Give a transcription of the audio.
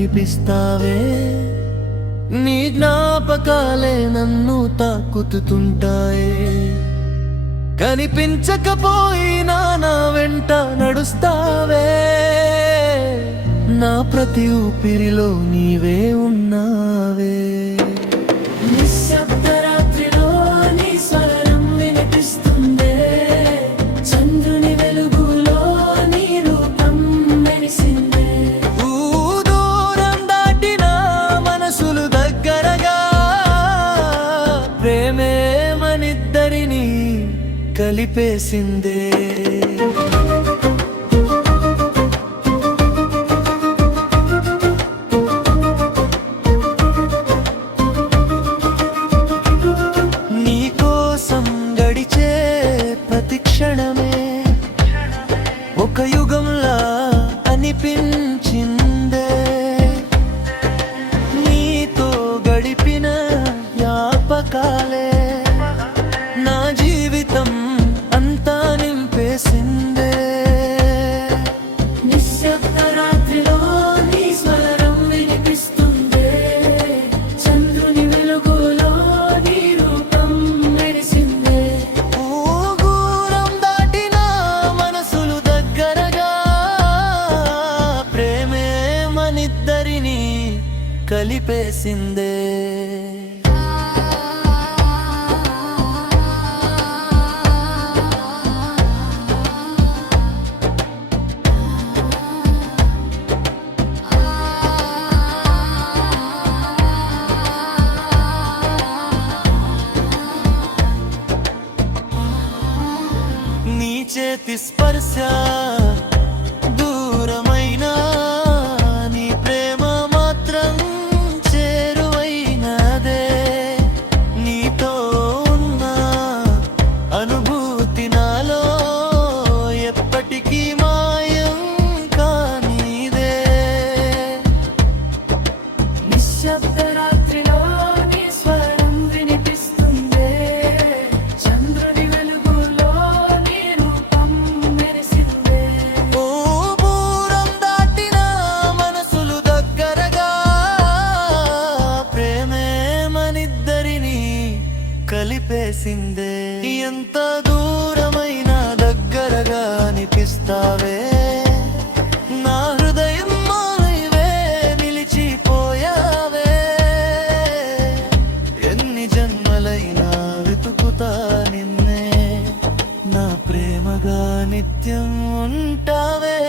అనిపిస్తావే. నీ జ్ఞాపకాలే నన్ను తాకుతుంటాయే. కనిపించకపోయినా నా వెంట నడుస్తావే. నా ప్రతి ఊపిరిలో నీవే ఉన్నావే. నిశ్శబ్ద రాత్రిలో నీ స్వరం వినిపిస్తుందే. చంద్రుని వెలుగులో నీ రూపం మెరిసిందే. దూరం దాటిన మనసులు దగ్గరగా, ప్రేమే మనిద్దరిని కలిపేసిందే. క్షణమే ఒక యుగంలా అనిపించిందే. నీతో గడిపిన జ్ఞాపకాలే నా జీవితం అంతా నింపేసిందే. నిశ్శబ్ద రాత్రిలో నీ స్వరం వినిపిస్తుందే. చంద్రుని వెలుగులో నీ రూపం మెరిసిందే. కలిపేసిందే. నీ చేతి స్పర్శ దూరమైనా నీ ప్రేమ మాత్రం చేరువైనదే. నీతో ఉన్న అనుభూతి నాలో ఎప్పటికీ మాయం కానిదే. నిశ్శబ్ద రాత్రిలో నీ స్వరం వినిపిస్తుందే. చంద్రుని వెలుగులో నీ రూపం మెరిసిందే. దూరం దాటిన మనసులు దగ్గరగా, ప్రేమే మనిద్దరిని కలిపేసిందే. ఎంత దూరమైనా దగ్గరగా అనిపిస్తావే. నా హృదయం నీవే నిలిచిపోయావే. ఎన్ని జన్మలైనా వెతుకుతా నిన్నే, నా ప్రేమగా నిత్యం ఉంటావే.